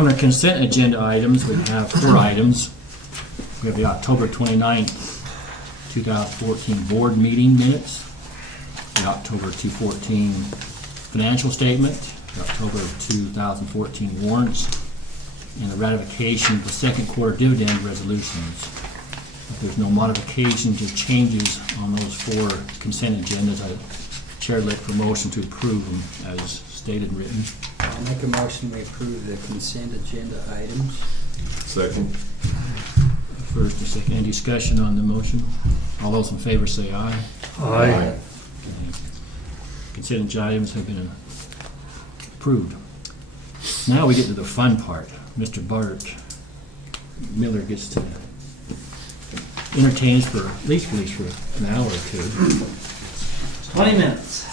On our consent agenda items, we have 4 items. We have the October 29th, 2014 board meeting minutes, the October 2014 financial statement, the October 2014 warrants, and the ratification of the second quarter dividend resolutions. If there's no modifications or changes on those 4 consent agendas, I Chair look for motion to approve them as stated and written. I'll make a motion we approve the consent agenda items. Second. First and second, any discussion on the motion? All those in favor say aye. Aye. Consent items have been approved. Now we get to the fun part. Mr. Bart Miller gets to entertain us for at least for an hour or 2. 20 minutes.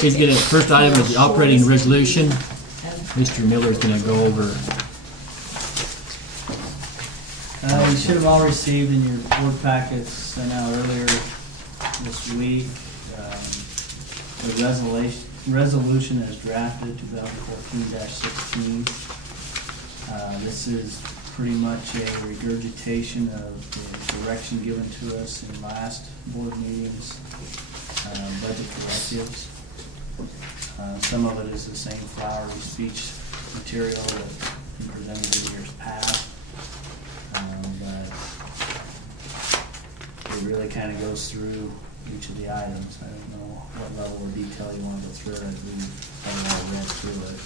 He's getting, first item is the operating resolution. Mr. Miller's gonna go over. You should have all received in your board packets sent out earlier this week. The resolution as drafted, 2014-16. This is pretty much a regurgitation of the direction given to us in last board meetings, budget directives. Some of it is the same flowery speech material that we presented in years past. But it really kind of goes through each of the items. I don't know what level of detail you want to go through it. We've all read through it.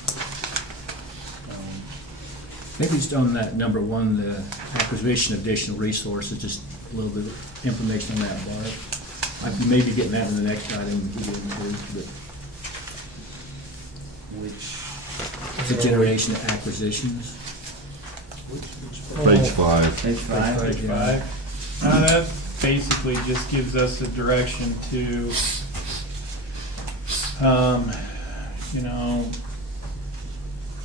Maybe just on that number 1, the acquisition of additional resources, just a little bit of information on that, Bart. I may be getting that in the next item we get into, but Which? the generation of acquisitions. Page 5. Page 5. Page 5. That basically just gives us a direction to,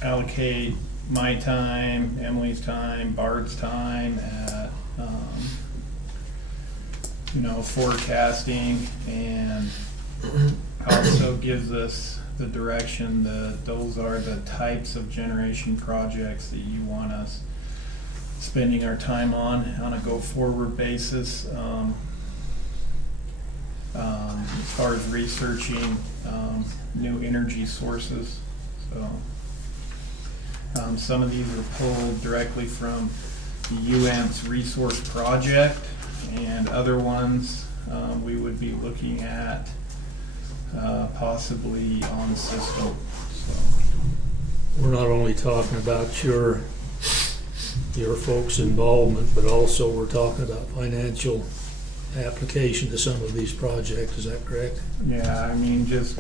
allocate my time, Emily's time, Bart's time at, forecasting, and also gives us the direction that those are the types of generation projects that you want us spending our time on a go-forward basis. As far as researching new energy sources. So some of these are pulled directly from the UAMPS resource project, and other ones we would be looking at possibly on system. So. We're not only talking about your folks' involvement, but also we're talking about financial application to some of these projects. Is that correct? Yeah, just,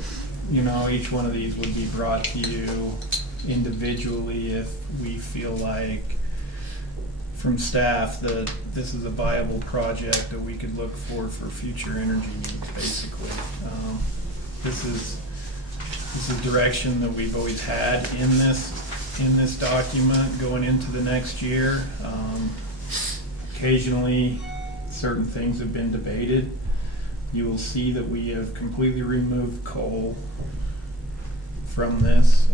each one of these would be brought to you individually if we feel like from staff that this is a viable project that we could look for future energy needs, basically. This is direction that we've always had in this document going into the next year. Occasionally, certain things have been debated. You will see that we have completely removed coal from this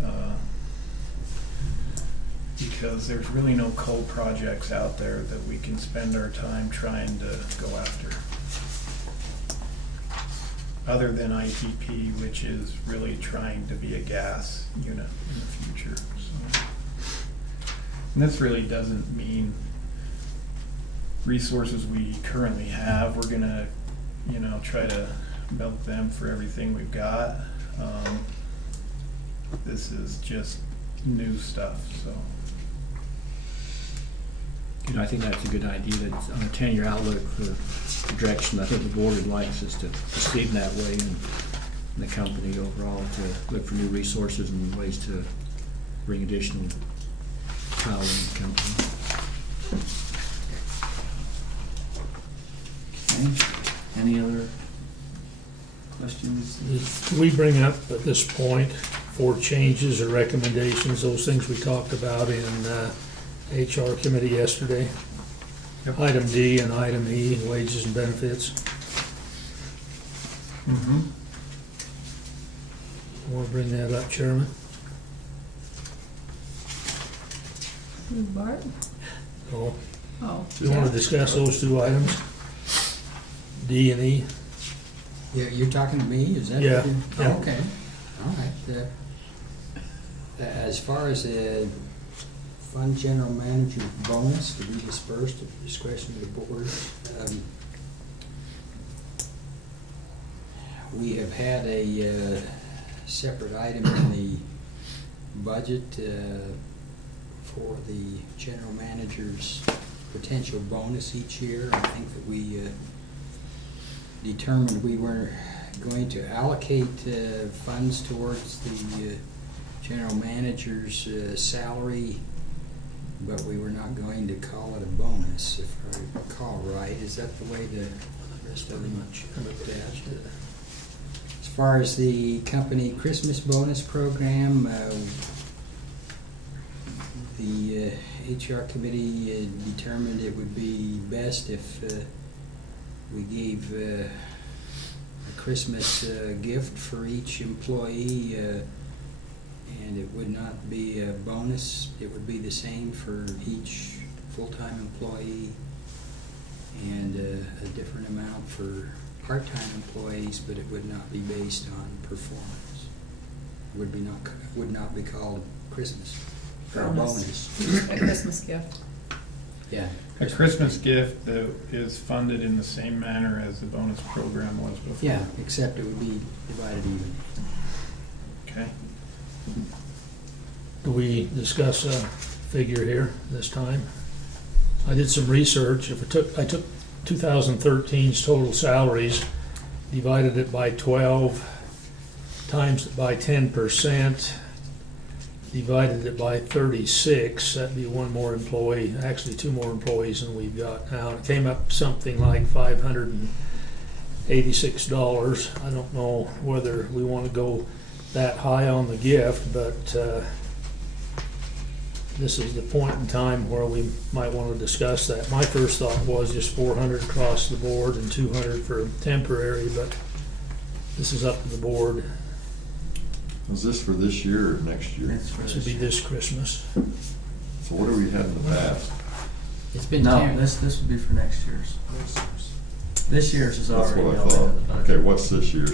because there's really no coal projects out there that we can spend our time trying to go after. Other than ITP, which is really trying to be a gas unit in the future. So. And this really doesn't mean resources we currently have, we're gonna, try to milk them for everything we've got. This is just new stuff, so. I think that's a good idea, that on a 10-year outlook for the direction I think the board would like us to proceed in that way, and the company overall to look for new resources and ways to bring additional power in the company. Okay. Any other questions? We bring up at this point 4 changes or recommendations, those things we talked about in HR committee yesterday. Yep. Item D and item E, wages and benefits. Want to bring that up, Chairman? Who's Bart? Oh, Oh. you want to discuss those two items? D and E? You're talking to me, is that? Yeah, what you- yeah. Oh, okay, all right. As far as the fund general manager bonus to be dispersed at the discretion of the board, we have had a separate item in the budget for the general manager's potential bonus each year. I think that we determined we were going to allocate funds towards the general manager's salary, but we were not going to call it a bonus, if I recall right. Is that the way the rest of them looked at? As far as the company Christmas bonus program, the HR committee determined it would be best if we gave a Christmas gift for each employee, and it would not be a bonus. It would be the same for each full-time employee, and a different amount for part-time employees, but it would not be based on performance. It would not be called Christmas or a bonus. A Christmas gift. Yeah. A Christmas gift that is funded in the same manner as the bonus program was before. Yeah, except it would be divided evenly. Okay. Do we discuss a figure here this time? I did some research. I took 2013's total salaries, divided it by 12, times it by 10%, divided it by 36, that'd be one more employee, actually two more employees than we've got now. It came up something like $586. I don't know whether we want to go that high on the gift, but this is the point in time where we might want to discuss that. My first thought was just 400 across the board and 200 for temporary, but this is up to the board. Was this for this year or next year? It's for This would be this Christmas. So what do we had in the past? It's been No, 10. this would be for next year's. This year's is That's already what I built into the thought. budget. Okay, what's this year's?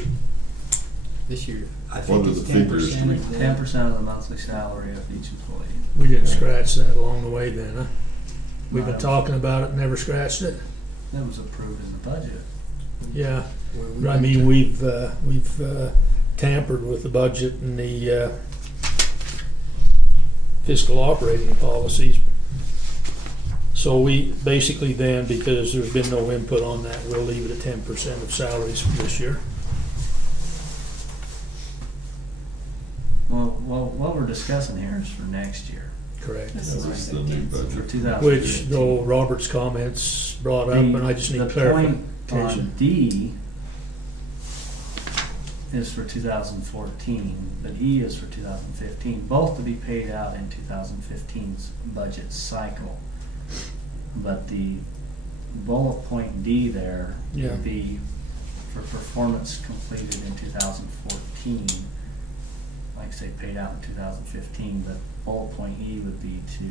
This year. I What think are it's the figures 10% we- of the. 10% of the monthly salary of each employee. We didn't scratch that along the way then, huh? We've been No. talking about it and never scratched it? That was approved in the budget. Yeah. where we I went mean, to- we've tampered with the budget and the fiscal operating policies. So we basically then, because there's been no input on that, we'll leave it at 10% of salaries for this year. Well, what we're discussing here is for next year, Correct. This is This is the new for budget. 2015. Which, though, Robert's comments brought up, and I just need The point clarification. on D is for 2014, but E is for 2015, both to be paid out in 2015's budget cycle. But the bullet point D there Yeah. would be for performance completed in 2014, like I say, paid out in 2015, but bullet point E would be to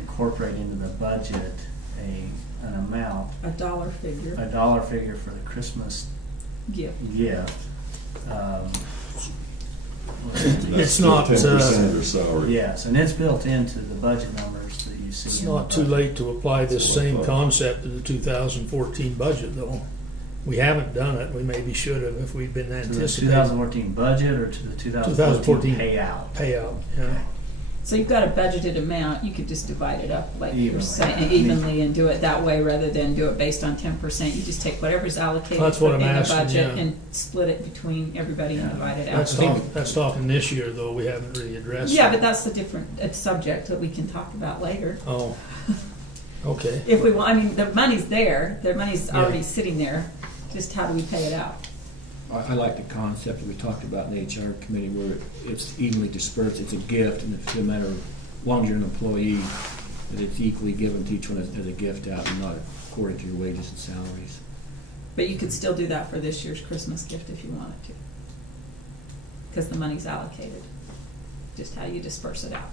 incorporate into the budget an amount, A dollar figure. a dollar figure for the Christmas Gift. gift. It's not, 10% of their salary. Yes, and it's built into the budget numbers that you see. It's in the not too budget. late to apply this That's what I same thought. concept to the 2014 budget, though. We haven't done it, we maybe should have if we'd been To the anticipating 2014 budget or to the 2014 payout? payout, yeah. So you've got a budgeted amount, you could just divide it up like you're Evenly. saying, evenly and do it that way rather than do it based on 10%. You just take whatever's allocated That's what in I'm the asking, budget yeah. and split it between everybody and Yeah. divide it out. That's talking this year, though, we haven't really addressed. Yeah, that. but that's a different subject that we can talk about later. Oh, okay. If we want, I mean, the money's there, the money's Yeah. already sitting there, just how do we pay it out? I like the concept that we talked about in the HR committee where it's evenly dispersed, it's a gift, and it's no matter, as long as you're an employee, that it's equally given to each one as a gift out and not according to your wages and salaries. But you could still do that for this year's Christmas gift if you wanted to. Because the money's allocated, just how you disperse it out.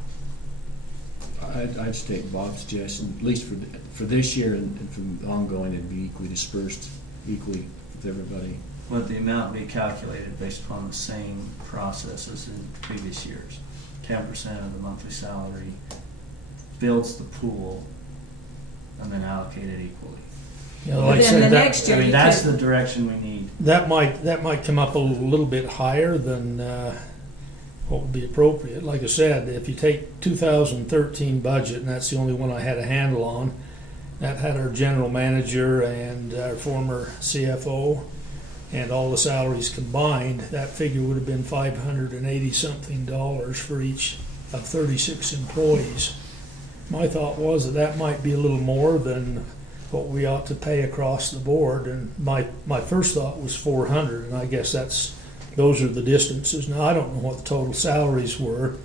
I'd state Bob's suggestion, at least for this year and from ongoing, it'd be equally dispersed, equally with everybody. Would the amount be calculated based upon the same process as in previous years? 10% of the monthly salary builds the pool and then allocated equally. You know, But like I then said, the that, next I year mean, you that's could, the direction we need. that might come up a little bit higher than what would be appropriate. Like I said, if you take 2013 budget, and that's the only one I had a handle on, that had our general manager and our former CFO and all the salaries combined, that figure would have been $580-something for each of 36 employees. My thought was that might be a little more than what we ought to pay across the board, and my first thought was 400, and I guess those are the distances. Now, I don't know what the total salaries were.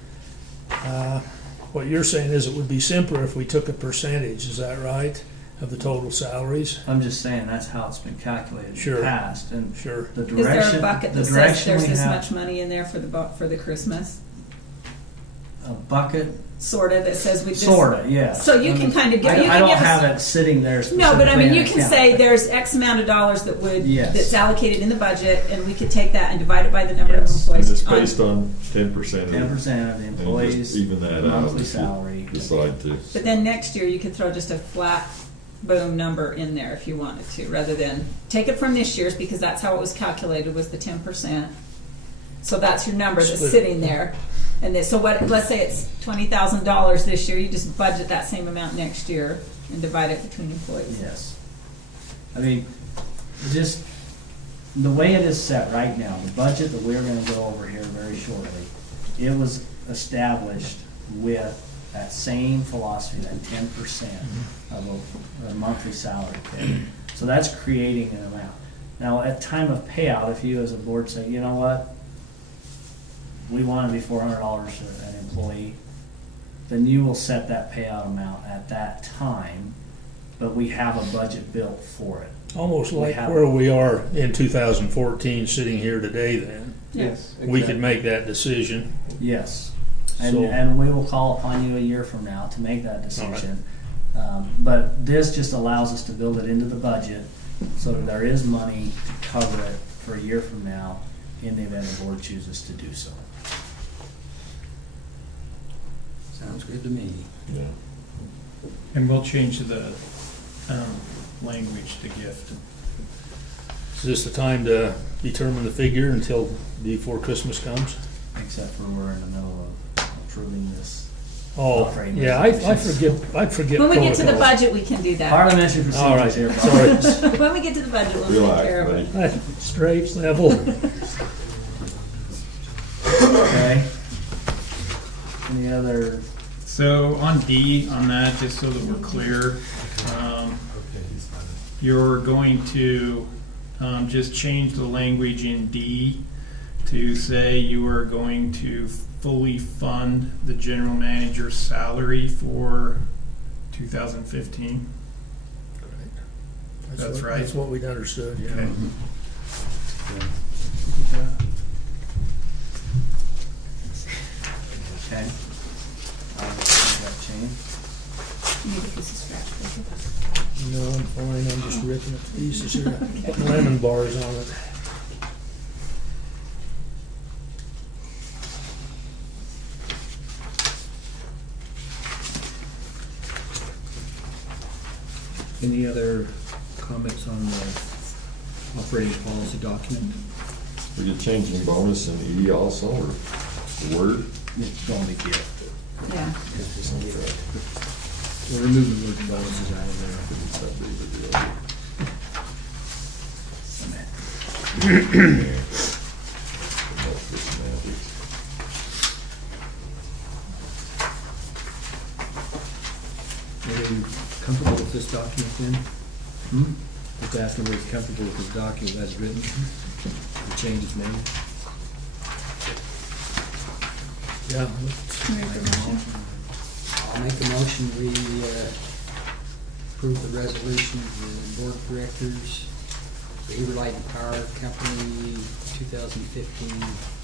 What you're saying is it would be simpler if we took a percentage, is that right, of the total salaries? I'm just saying that's how it's been calculated in Sure. the past, and Sure. the is there direction. a bucket the that says direction there's we this have- much money in there for the Christmas? A bucket, Sorta, that says we just. sorta, yes. So you can kind of give, you I can don't give us. have it sitting there No, but I mean, specifically you in can account. say there's X amount of dollars that Yes. that's allocated in the budget, and we could take that and divide it by the number of Yes. And employees. it's based on 10% 10% of the and employees' just even that out monthly if you salary. decide to. But then next year, you could throw just a flat boom number in there if you wanted to, rather than take it from this year's, because that's how it was calculated, was the 10%. So that's your number that's Split it. sitting there. And then, so what, let's say it's $20,000 this year, you just budget that same amount next year and divide it between employees. Yes. I mean, just the way it is set right now, the budget that we're gonna go over here very shortly, it was established with that same philosophy, that 10% of a monthly salary pay. So that's creating an amount. Now, at time of payout, if you as a board say, you know what, we want to be $400 an employee, then you will set that payout amount at that time, but we have a budget built for it. Almost We like have- where we are in 2014, sitting here today then. Yes. We could make that decision. Yes. So- And we will call upon you a year from now to make that decision. But this just allows us to build it into the budget so that there is money to cover it for a year from now in the event the board chooses to do so. Sounds good to me. Yeah. And we'll change the language to gift. Is this the time to determine the figure until before Christmas comes? Except for we're in the middle of approving this. Oh, Operating yeah, I resolutions. forget When we get to the protocols. budget, we can do that. Parliamentary All right, procedures here. sorry. When we get to the budget, we'll take Relax, care of it. buddy. Straight, level. Okay. Any other, So on D, on that, just so that we're clear, you're going to just change the language in D to say you are going to fully fund the general manager's salary for 2015. That's right. That's what we'd understood, yeah. Okay. okay. I'll make that change. You need a piece of scratch paper. No, I'm fine, I'm just ripping it to pieces here, putting lemon bars on it. Any other comments on the operating policy document? We could change the bonus in E also, or the word. It's going to be gift. Yeah. We're removing the word bonuses out of there. Are you comfortable with this document then? Just asking whether he's comfortable with this document as written, the changes made. Yeah, I'll make a motion, we approve the resolution of the board of directors, the Everlight and Power Company 2015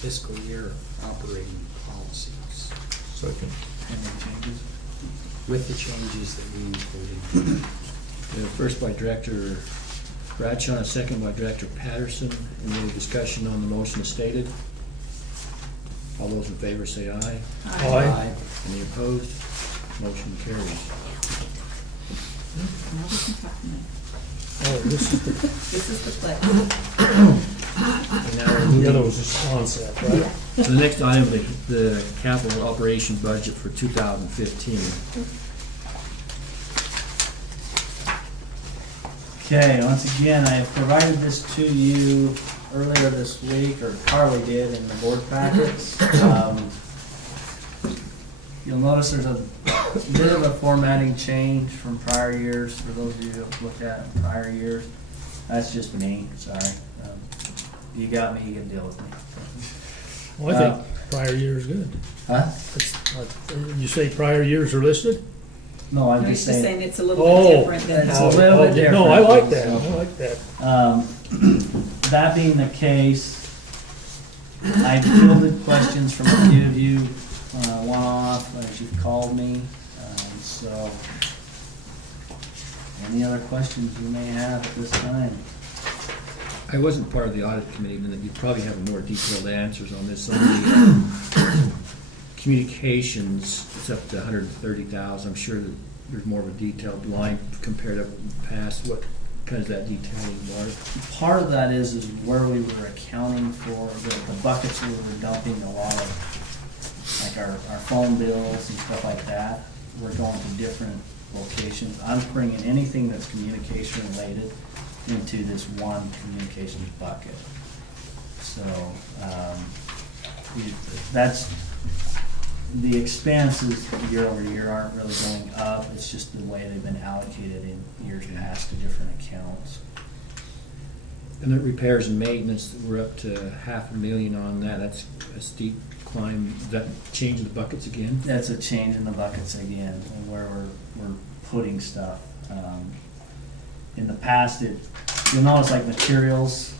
fiscal year operating policies. Second. Any changes? with the changes that we included. We have first by Director Bradshaw, and a second by Director Patterson. Any discussion on the motion as stated? All those in favor say aye. Aye. Any opposed? Motion carries. Now we can talk now. Oh, this is the, This is the play. And now we're the moving other was this concept, right? to the next item, the capital operation budget for 2015. Okay, once again, I have provided this to you earlier this week, or Carly did, in the board packets. You'll notice there's a bit of a formatting change from prior years, for those of you who have looked at it in prior years. That's just me, sorry. You got me, you can deal with me. Well, I think prior year is good. Huh? You say prior years are listed? No, I'm No, he's just just saying. saying it's a little Oh, bit different than It's how. a little bit Oh, different. no, I like that, I like that. That being the case, I fielded questions from a few of you, one-off, as you've called me, so any other questions you may have at this time? I wasn't part of the audit committee, and you probably have more detailed answers on this. On the communications, it's up to 130,000. I'm sure that there's more of a detailed line compared to past. What kind of that detailing, Bart? Part of that is where we were accounting for the buckets we were dumping a lot of, like our phone bills and stuff like that. We're going to different locations. I'm bringing anything that's communication related into this one communications bucket. So, that's, the expenses year over year aren't really going up, it's just the way they've been allocated in years past to different accounts. And the repairs and maintenance, we're up to $500,000 on that. That's a steep climb. Is that changing the buckets again? That's a change in the buckets again, and where we're putting stuff. In the past, you'll notice like materials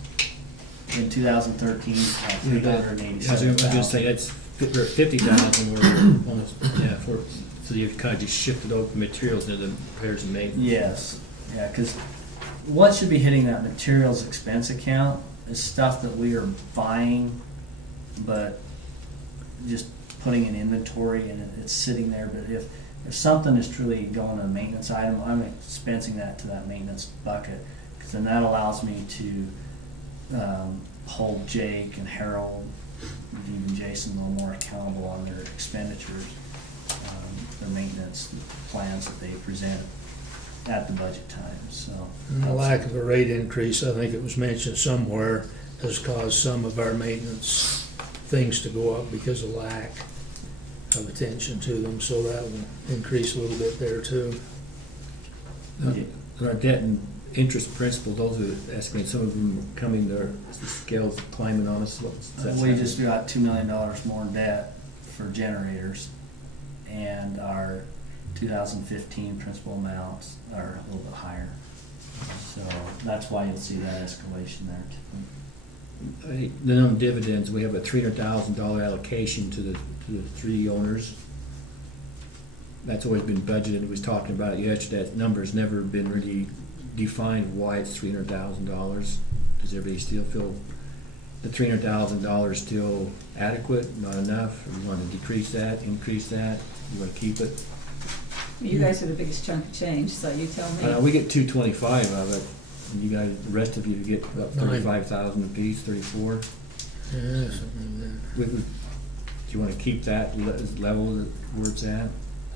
in 2013, I was gonna say, that's, we're at 50,000, we're almost, yeah, so you've kind of just shifted over materials into the repairs and maintenance. Yes, yeah, because what should be hitting that materials expense account is stuff that we are buying, but just putting in inventory and it's sitting there. But if something is truly going to a maintenance item, I'm expensing that to that maintenance bucket, because then that allows me to hold Jake and Harold, and even Jason, a little more accountable on their expenditures, their maintenance plans that they present at the budget time, so. And the lack of a rate increase, I think it was mentioned somewhere, has caused some of our maintenance things to go up because of lack of attention to them, so that will increase a little bit there too. And our debt and interest principal, those are estimated, some of them coming, their scales climbing on us. We just got $2 million more in debt for generators, and our 2015 principal amounts are a little bit higher. So that's why you'll see that escalation there. Then on dividends, we have a $300,000 allocation to the three owners. That's always been budgeted. We was talking about it yesterday. That number's never been really defined why it's $300,000. Does everybody still feel the $300,000 still adequate, not enough? Or you want to decrease that, increase that? You want to keep it? You guys are the biggest chunk of change, so you tell me. We get 225 of it. And you guys, the rest of you get about 35,000 apiece, 34. Yeah, something like Do you want to keep that level where it's at?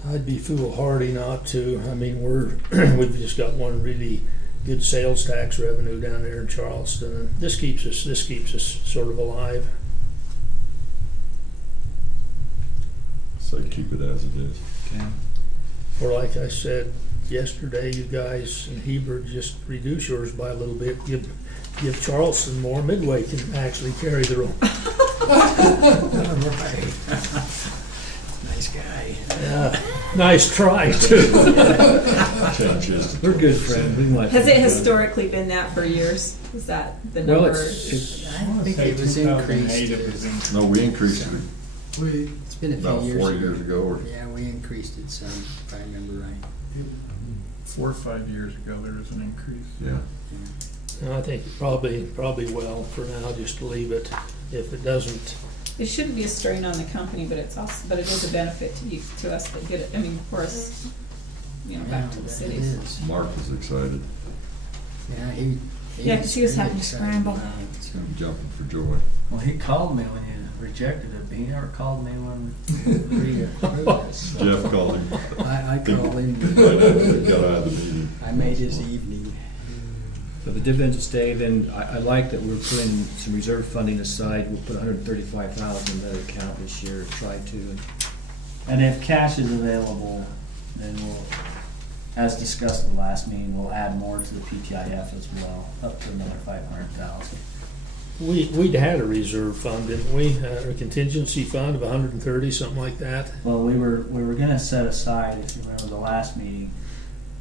that. I'd be foolhardy not to. I mean, we've just got one really good sales tax revenue down there in Charleston, and this keeps us sort of alive. So keep it as it is. Okay. Or like I said yesterday, you guys in Heber just reduce yours by a little bit. Give Charleston more. Midway can actually carry their own. Nice guy. Yeah, nice try too. Changes. We're good friends. We might Has be it good. historically been that for years? Is that the Well, number? it's I think it was 2008 increased. it was increased. No, we increased it. It's It's been a few About years 4 ago. years ago, or Yeah, we increased it some, if I remember right. 4 or 5 years ago, there was an increase. yeah. And I think probably well for now, just to leave it. If it doesn't, It shouldn't be a strain on the company, but it's also, but it is a benefit to you, to us that get it, I mean, for us, you know, back to the It cities. is. Mark is excited. Yeah, he. Yeah, 'cause he was pretty having to excited scramble. about it, so. I'm jumping for joy. Well, he called me when you rejected it, but he never called me when We approved it, so. Jeff called him. I called I him, got out of the meeting. I made his evening. So the dividends will stay, then I like that we're putting some reserve funding aside. We'll put $135,000 in that account this year, try to. And if cash is available, then we'll, as discussed at the last meeting, we'll add more to the PTIF as well, up to another 500,000. we'd had a reserve fund, didn't we? A contingency fund of 130, something like that. Well, we were gonna set aside, if you remember the last meeting,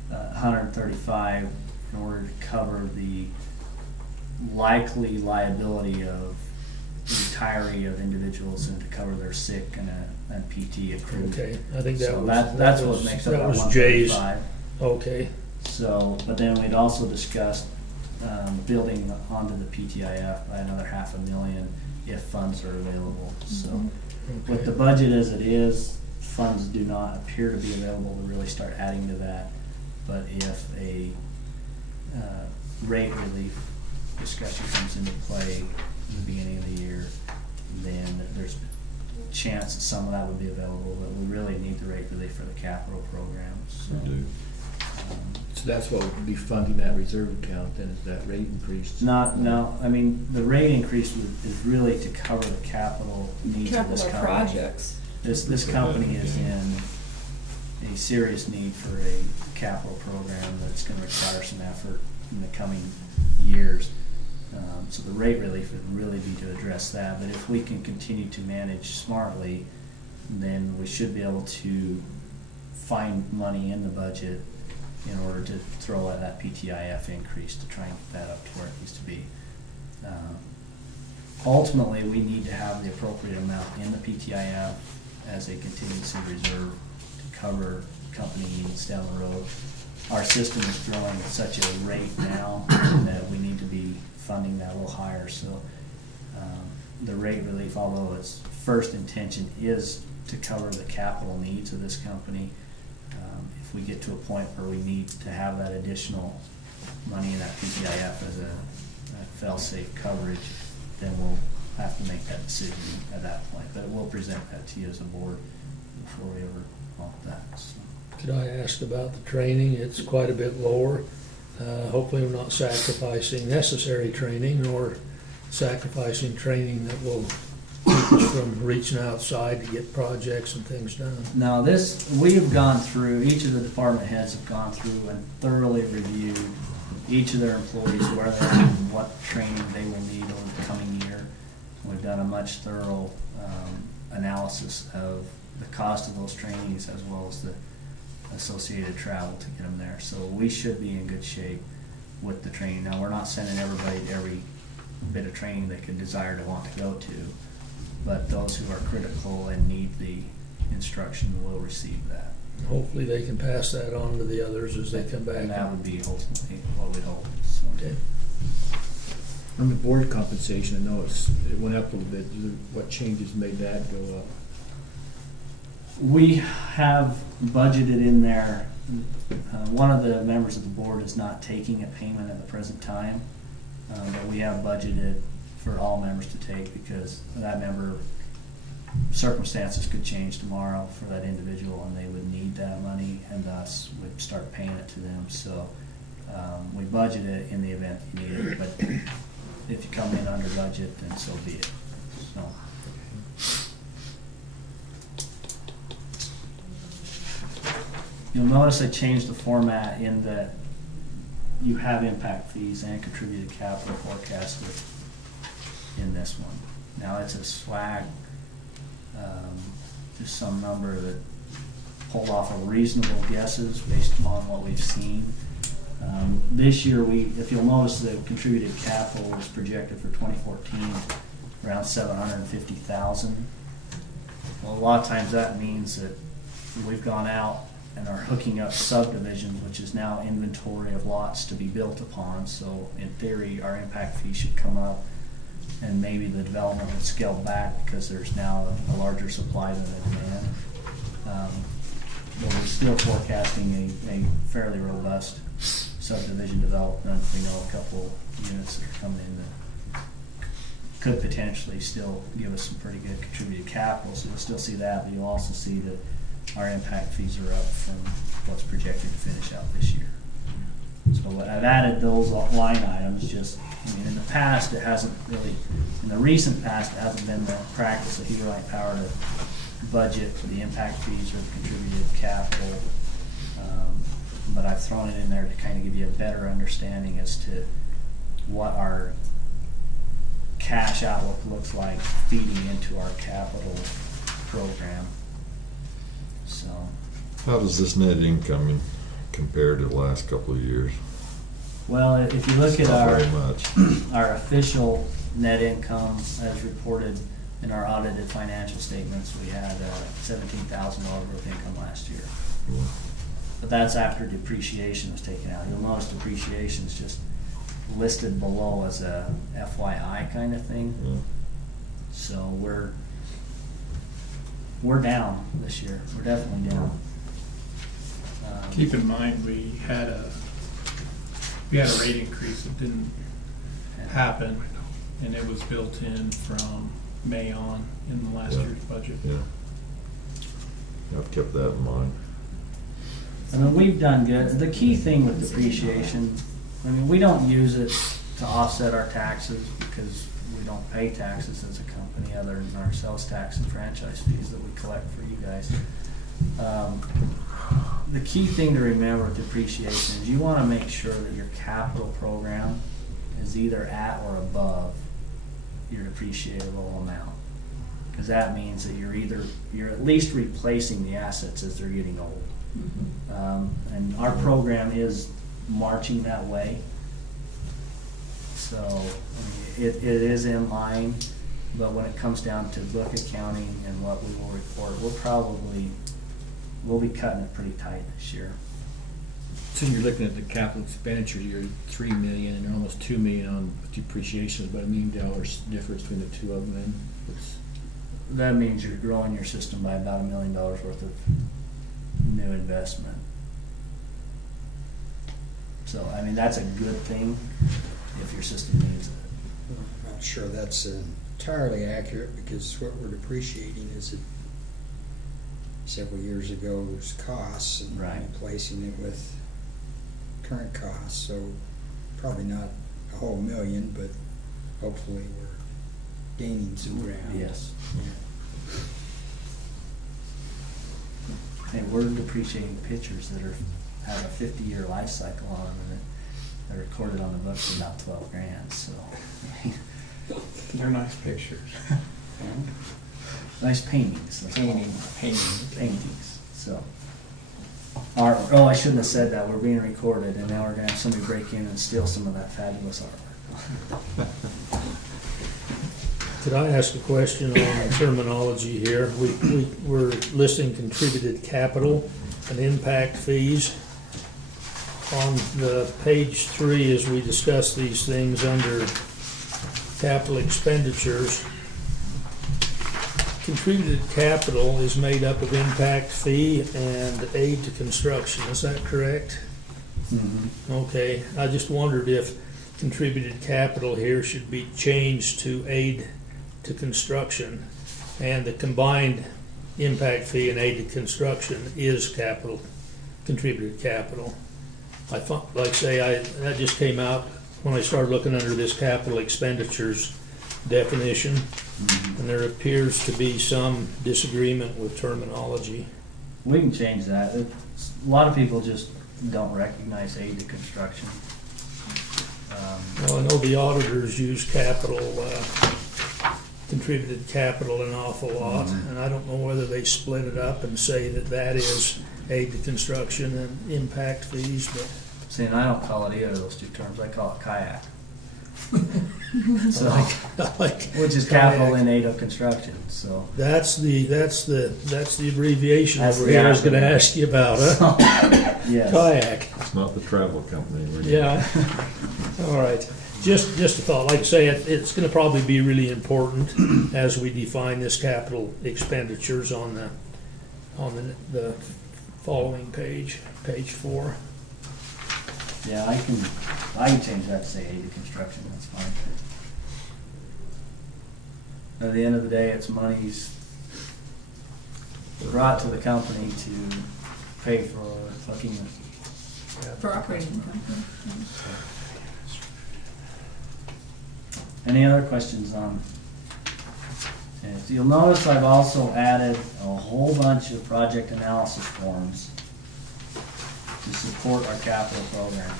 135 in order to cover the likely liability of retiree of individuals and to cover their sick and PT accrued. Okay, I think that So was. that's what makes up that our was Jay's. 135. Okay, So, but then we'd also discussed building onto the PTIF by another $500,000 if funds are available. So with the okay. budget as it is, funds do not appear to be available to really start adding to that. But if a rate relief discussion comes into play in the beginning of the year, then there's a chance that some of that would be available, but we really need the rate relief for the capital programs. So, We do. So that's what would be funding that reserve account then, is that rate increase? no, I mean, the rate increase is really to cover the capital needs of this Capital company. projects. This company is in a serious need for a capital program that's gonna require some effort in the coming years. So the rate relief would really be to address that, but if we can continue to manage smartly, then we should be able to find money in the budget in order to throw at that PTIF increase to try and get that up to where it needs to be. Ultimately, we need to have the appropriate amount in the PTIF as a contingency reserve to cover company needs down the road. Our system is growing at such a rate now that we need to be funding that a little higher, so the rate relief, although its first intention is to cover the capital needs of this company, if we get to a point where we need to have that additional money in that PTIF as a fail-safe coverage, then we'll have to make that decision at that point. But we'll present that to you as a board before we ever want that. So. Could I ask about the training? It's quite a bit lower. Hopefully we're not sacrificing necessary training or sacrificing training that will keep us from reaching outside to get projects and things done. Now this, we have gone through, each of the department heads have gone through and thoroughly reviewed each of their employees, where they're at and what training they will need over the coming year. We've done a much thorough analysis of the cost of those trainings as well as the associated travel to get them there. So we should be in good shape with the training. Now, we're not sending everybody to every bit of training they could desire to want to go to, but those who are critical and need the instruction will receive that. Hopefully they can pass that on to the others as they come back. And that would be ultimately what we hope. So. Okay. On the board compensation, I know it went up a little bit. What changes made that go up? We have budgeted in there, one of the members of the board is not taking a payment at the present time, but we have budgeted for all members to take because that member, circumstances could change tomorrow for that individual and they would need that money and thus would start paying it to them. So we budget it in the event you need it, but if you come in under budget, then so be it. So. You'll notice I changed the format in that you have impact fees and contributed capital forecasted in this one. Now it's a swag, just some number that pulled off of reasonable guesses based upon what we've seen. This year, if you'll notice, the contributed capital was projected for 2014 around $750,000. Well, a lot of times that means that we've gone out and are hooking up subdivisions, which is now inventory of lots to be built upon. So in theory, our impact fee should come up, and maybe the development would scale back because there's now a larger supply than the demand. But we're still forecasting a fairly robust subdivision development. We know a couple units that are coming in that could potentially still give us some pretty good contributed capital, so you'll still see that, but you'll also see that our impact fees are up from what's projected to finish out this year. So I've added those line items, just, I mean, in the past, it hasn't really, in the recent past, it hasn't been the practice of Heber Light Power to budget for the impact fees or the contributed capital. But I've thrown it in there to kind of give you a better understanding as to what our cash outlook looks like feeding into our capital program. So, How does this net income compare to the last couple of years? well, if you look at Not our very much. our official net income as reported in our audited financial statements, we had $17,000 worth of income last year. Yeah. But that's after depreciation was taken out. You'll notice depreciation is just listed below as a FYI kind of thing. Yeah. So we're down this year. We're definitely down. Keep in mind, we had a rate increase that didn't happen, and it was built in from May on in the last Yeah. year's budget. Yeah. I've kept that in mind. I mean, we've done good. The key thing with depreciation, I mean, we don't use it to offset our taxes because we don't pay taxes as a company other than our sales tax and franchise fees that we collect for you guys. The key thing to remember with depreciation is you want to make sure that your capital program is either at or above your depreciable amount. Because that means that you're at least replacing the assets as they're getting old. And our program is marching that way. So I mean, it is in line, but when it comes down to book accounting and what we will report, we'll be cutting it pretty tight this year. So you're looking at the capital expenditures, you're $3 million and almost $2 million on depreciation, about $1 million difference between the two of them then? That means you're growing your system by about $1 million worth of new investment. So, I mean, that's a good thing if your system needs it. I'm not sure that's entirely accurate, because what we're depreciating is several years ago's costs and Right. replacing it with current costs, so probably not a whole million, but hopefully we're gaining some ground. Yes. Yeah. Hey, we're depreciating pictures that have a 50-year life cycle on them, and they're recorded on the books for about $12,000. So, They're nice pictures. nice paintings. That's Paintings. paintings. So, I shouldn't have said that. We're being recorded, and now we're gonna have somebody break in and steal some of that fabulous artwork. Could I ask a question on terminology here? We're listing contributed capital and impact fees. On the page 3, as we discuss these things under capital expenditures, contributed capital is made up of impact fee and aid to construction. Is that correct? Okay, I just wondered if contributed capital here should be changed to aid to construction, and the combined impact fee and aid to construction is capital, contributed capital. I thought, like say, that just came out when I started looking under this capital expenditures definition, and there appears to be some disagreement with terminology. We can change that. A lot of people just don't recognize aid to construction. Well, I know the auditors use contributed capital an awful lot, and I don't know whether they split it up and say that is aid to construction and impact fees, but See, and I don't call it either of those two terms. I call it kayak. So, Like, which is capital in aid of construction, so. that's the abbreviation That's over the here I was gonna acronym. ask you about, huh? Yes. Kayak. It's not the travel company. Yeah, all right. Just a thought, like I say, it's gonna probably be really important as we define this capital expenditures on the following page, page 4. Yeah, I can change that to say aid of construction, that's fine. At the end of the day, it's monies brought to the company to pay for fucking, For operating income. any other questions on? Okay, so you'll notice I've also added a whole bunch of project analysis forms to support our capital program.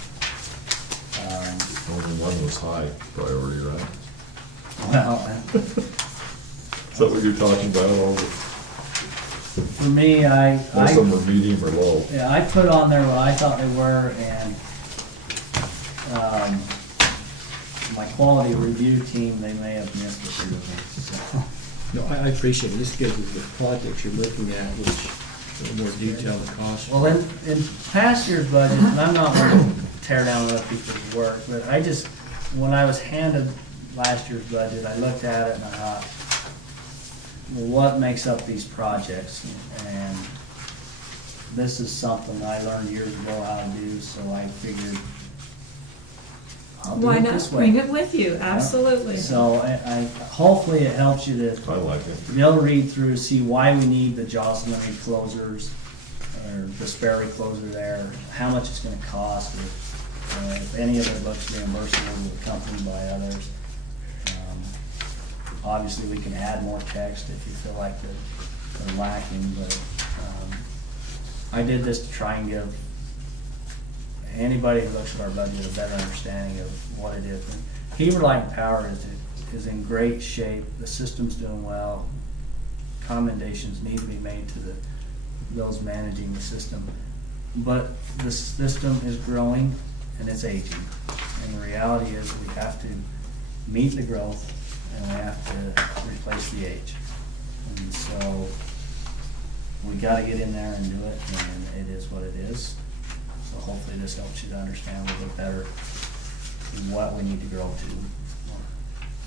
Only one was high priority, right? Well, Is that what you're talking about? All the, for me, most of them were medium or low. yeah, I put on there what I thought they were, and, my quality review team, they may have missed a few of them, so. No, I appreciate it. This gives us the projects you're looking at, which a little more detail, the cost. Well, in past year's budget, and I'm not going to tear down other people's work, but I just, when I was handed last year's budget, I looked at it and I thought, well, what makes up these projects? And this is something I learned years ago how to do, so I figured I'll do Why it not this bring way. it with you? Absolutely. So I hopefully it helps you to I like it. be able to read through, see why we need the Jocelyn closers, or the Sperry closer there, how much it's gonna cost, if any of it looks reimbursable to the company by others. Obviously, we can add more text if you feel like they're lacking, but, I did this to try and give anybody who looks at our budget a better understanding of what it is. And Heber Light and Power is in great shape, the system's doing well, commendations need to be made to those managing the system. But the system is growing and it's aging. And the reality is we have to meet the growth and we have to replace the age. And so we gotta get in there and do it, and it is what it is. So hopefully this helps you to understand a little bit better what we need to grow to, or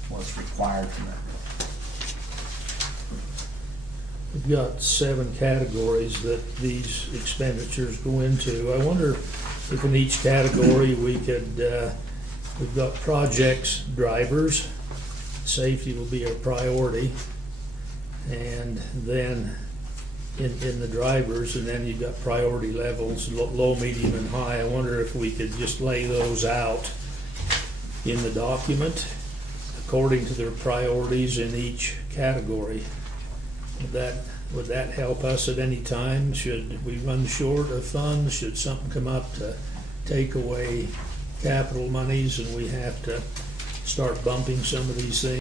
what's required from that growth. We've got 7 categories that these expenditures go into. I wonder if in each category we could, we've got projects, drivers, safety will be our priority. And then in the drivers, and then you've got priority levels, low, medium, and high. I wonder if we could just lay those out in the document according to their priorities in each category. Would that help us at any time? Should we run short of funds? Should something come up to take away capital monies and we have to start bumping some of these things?